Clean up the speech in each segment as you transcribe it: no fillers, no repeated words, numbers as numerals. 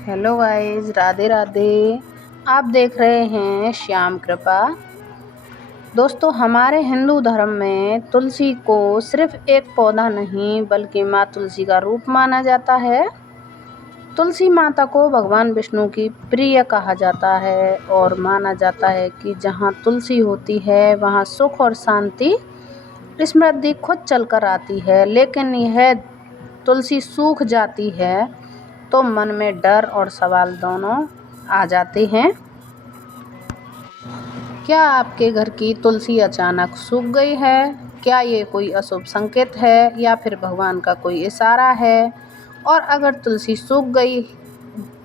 Hello guys, Radhe Radhe. आप देख रहे हैं श्याम कृपा। दोस्तों, हमारे हिंदू धर्म में तुलसी को सिर्फ एक पौधा नहीं बल्कि माँ तुलसी का रूप माना जाता है। तुलसी माता को भगवान विष्णु की प्रिय कहा जाता है और माना जाता है कि जहाँ तुलसी होती है वहाँ सुख और शांति, समृद्धि खुद चलकर आती है। लेकिन यह तुलसी सूख जाती है तो मन में डर और सवाल दोनों आ जाते हैं। क्या आपके घर की तुलसी अचानक सूख गई है? क्या ये कोई अशुभ संकेत है या फिर भगवान का कोई इशारा है? और अगर तुलसी सूख गई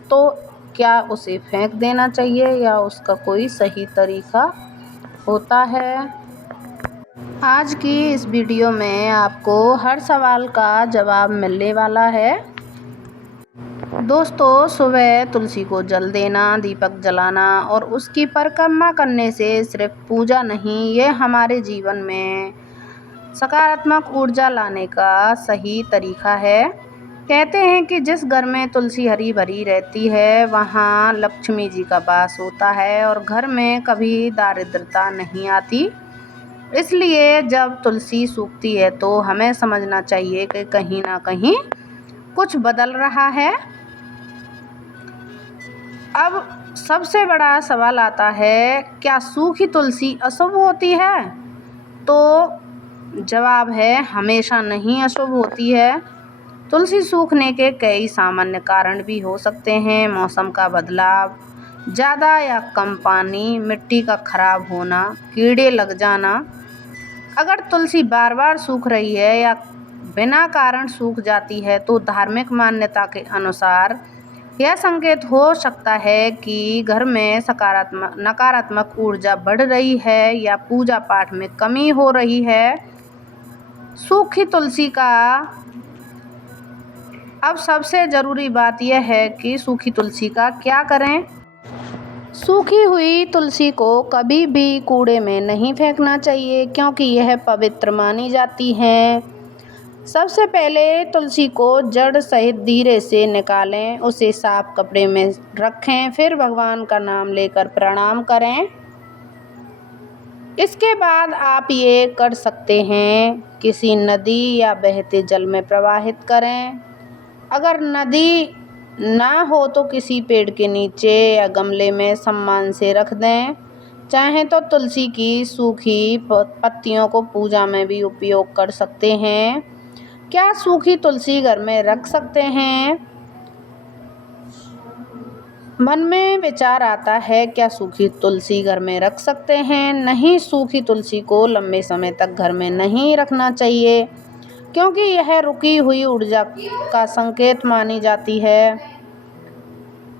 तो क्या उसे फेंक देना चाहिए या उसका कोई सही तरीका होता है? आज की इस वीडियो में आपको हर सवाल का जवाब मिलने वाला है। दोस्तों, सुबह तुलसी को जल देना, दीपक जलाना और उसकी परिक्रमा करने से सिर्फ पूजा नहीं, ये हमारे जीवन में सकारात्मक ऊर्जा लाने का सही तरीका है। कहते हैं कि जिस घर में तुलसी हरी भरी रहती है वहाँ लक्ष्मी जी का वास होता है और घर में कभी दारिद्रता नहीं आती। इसलिए जब तुलसी सूखती है तो हमें समझना चाहिए कि कहीं ना कहीं कुछ बदल रहा है। अब सबसे बड़ा सवाल आता है, क्या सूखी तुलसी अशुभ होती है? तो जवाब है, हमेशा नहीं अशुभ होती है। तुलसी सूखने के कई सामान्य कारण भी हो सकते हैं। मौसम का बदलाव, ज़्यादा या कम पानी, मिट्टी का खराब होना, कीड़े लग जाना। अगर तुलसी बार बार सूख रही है या बिना कारण सूख जाती है तो धार्मिक मान्यता के अनुसार यह संकेत हो सकता है कि घर में नकारात्मक ऊर्जा बढ़ रही है या पूजा पाठ में कमी हो रही है। सूखी तुलसी का अब सबसे ज़रूरी बात यह है कि सूखी तुलसी का क्या करें। सूखी हुई तुलसी को कभी भी कूड़े में नहीं फेंकना चाहिए क्योंकि यह पवित्र मानी जाती है। सबसे पहले तुलसी को जड़ सहित धीरे से निकालें, उसे साफ कपड़े में रखें, फिर भगवान का नाम लेकर प्रणाम करें। इसके बाद आप ये कर सकते हैं, किसी नदी या बहते जल में प्रवाहित करें। अगर नदी ना हो तो किसी पेड़ के नीचे या गमले में सम्मान से रख दें। चाहें तो तुलसी की सूखी पत्तियों को पूजा में भी उपयोग कर सकते हैं। क्या सूखी तुलसी घर में रख सकते हैं? मन में विचार आता है, क्या सूखी तुलसी घर में रख सकते हैं? नहीं, सूखी तुलसी को लंबे समय तक घर में नहीं रखना चाहिए क्योंकि यह रुकी हुई ऊर्जा का संकेत मानी जाती है।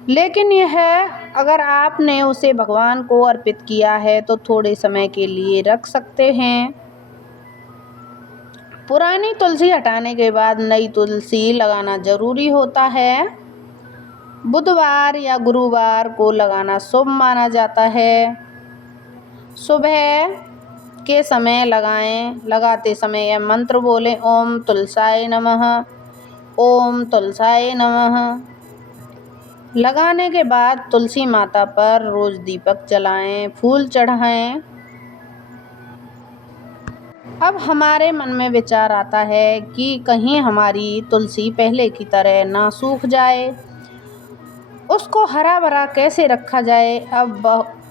लेकिन अगर आपने उसे भगवान को अर्पित किया है तो थोड़े समय के लिए रख सकते हैं। पुरानी तुलसी हटाने के बाद नई तुलसी लगाना जरूरी होता है। बुधवार या गुरुवार को लगाना शुभ माना जाता है। सुबह के समय लगाएं। लगाते समय यह मंत्र बोलें, ओम तुलसाय नमः, ओम तुलसाय नमः। लगाने के बाद तुलसी माता पर रोज दीपक जलाएं, फूल चढ़ाएं। अब हमारे मन में विचार आता है कि कहीं हमारी तुलसी पहले की तरह ना सूख जाए, उसको हरा भरा कैसे रखा जाए। अब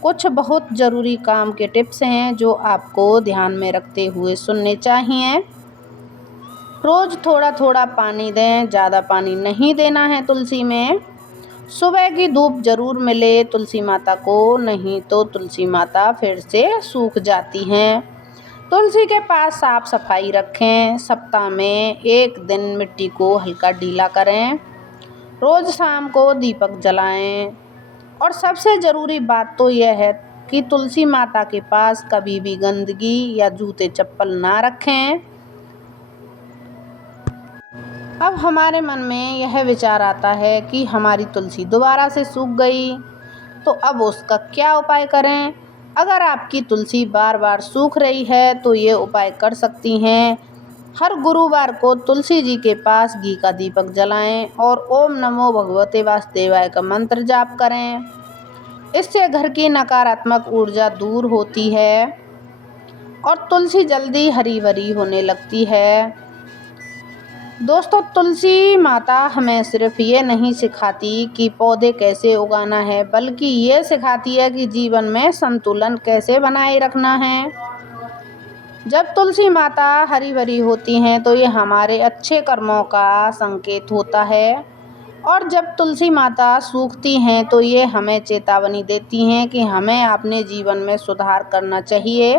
कुछ बहुत ज़रूरी काम के टिप्स हैं जो आपको ध्यान में रखते हुए सुनने चाहिए। रोज़ थोड़ा थोड़ा पानी दें, ज़्यादा पानी नहीं देना है तुलसी में। सुबह की धूप जरूर मिले तुलसी माता को, नहीं तो तुलसी माता फिर से सूख जाती हैं। तुलसी के पास साफ सफाई रखें। सप्ताह में एक दिन मिट्टी को हल्का ढीला करें। रोज़ शाम को दीपक जलाएं। और सबसे ज़रूरी बात तो यह है कि तुलसी माता के पास कभी भी गंदगी या जूते चप्पल ना रखें। अब हमारे मन में यह विचार आता है कि हमारी तुलसी दोबारा से सूख गई, तो अब उसका क्या उपाय करें। अगर आपकी तुलसी बार बार सूख रही है तो ये उपाय कर सकती हैं। हर गुरुवार को तुलसी जी के पास घी का दीपक जलाएं और ओम नमो भगवते वासुदेवाय का मंत्र जाप करें। इससे घर की नकारात्मक ऊर्जा दूर होती है और तुलसी जल्दी हरी भरी होने लगती है। दोस्तों, तुलसी माता हमें सिर्फ ये नहीं सिखाती कि पौधे कैसे उगाना है, बल्कि ये सिखाती है कि जीवन में संतुलन कैसे बनाए रखना है। जब तुलसी माता हरी भरी होती हैं तो ये हमारे अच्छे कर्मों का संकेत होता है, और जब तुलसी माता सूखती हैं तो ये हमें चेतावनी देती हैं कि हमें अपने जीवन में सुधार करना चाहिए।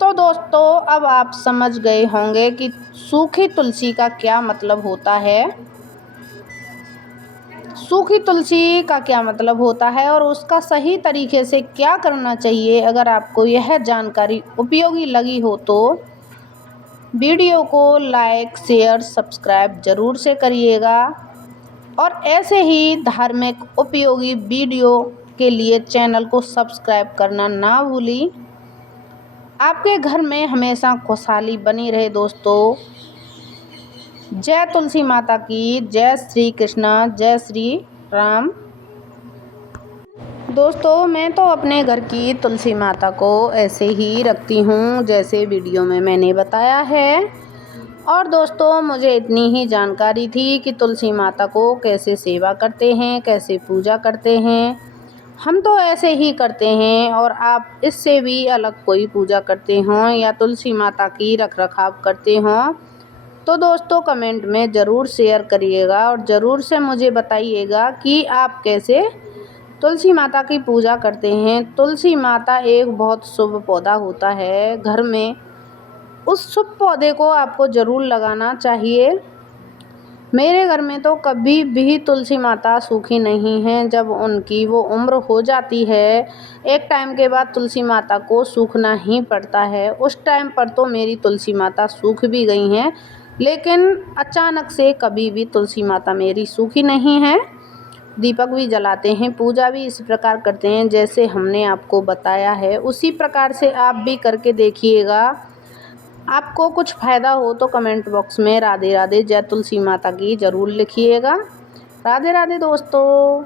तो दोस्तों, अब आप समझ गए होंगे कि सूखी तुलसी का क्या मतलब होता है। सूखी तुलसी का क्या मतलब होता है और उसका सही तरीके से क्या करना चाहिए। अगर आपको यह जानकारी उपयोगी लगी हो तो वीडियो को लाइक, शेयर, सब्सक्राइब ज़रूर से करिएगा, और ऐसे ही धार्मिक उपयोगी वीडियो के लिए चैनल को सब्सक्राइब करना ना भूलें। आपके घर में हमेशा खुशहाली बनी रहे दोस्तों। जय तुलसी माता की, जय श्री कृष्णा, जय श्री राम। दोस्तों, मैं तो अपने घर की तुलसी माता को ऐसे ही रखती हूँ जैसे वीडियो में मैंने बताया है। और दोस्तों, मुझे इतनी ही जानकारी थी कि तुलसी माता को कैसे सेवा करते हैं, कैसे पूजा करते हैं। हम तो ऐसे ही करते हैं, और आप इससे भी अलग कोई पूजा करते हों या तुलसी माता की रख रखाव करते हों तो दोस्तों कमेंट में ज़रूर शेयर करिएगा, और ज़रूर से मुझे बताइएगा कि आप कैसे तुलसी माता की पूजा करते हैं। तुलसी माता एक बहुत शुभ पौधा होता है घर में। उस शुभ पौधे को आपको ज़रूर लगाना चाहिए। मेरे घर में तो कभी भी तुलसी माता सूखी नहीं हैं। जब उनकी वो उम्र हो जाती है, एक टाइम के बाद तुलसी माता को सूखना ही पड़ता है। उस टाइम पर तो मेरी तुलसी माता सूख भी गई हैं, लेकिन अचानक से कभी भी तुलसी माता मेरी सूखी नहीं है। दीपक भी जलाते हैं, पूजा भी इस प्रकार करते हैं जैसे हमने आपको बताया है। उसी प्रकार से आप भी करके देखिएगा। आपको कुछ फ़ायदा हो तो कमेंट बॉक्स में राधे राधे जय तुलसी माता की ज़रूर लिखिएगा। राधे राधे दोस्तों।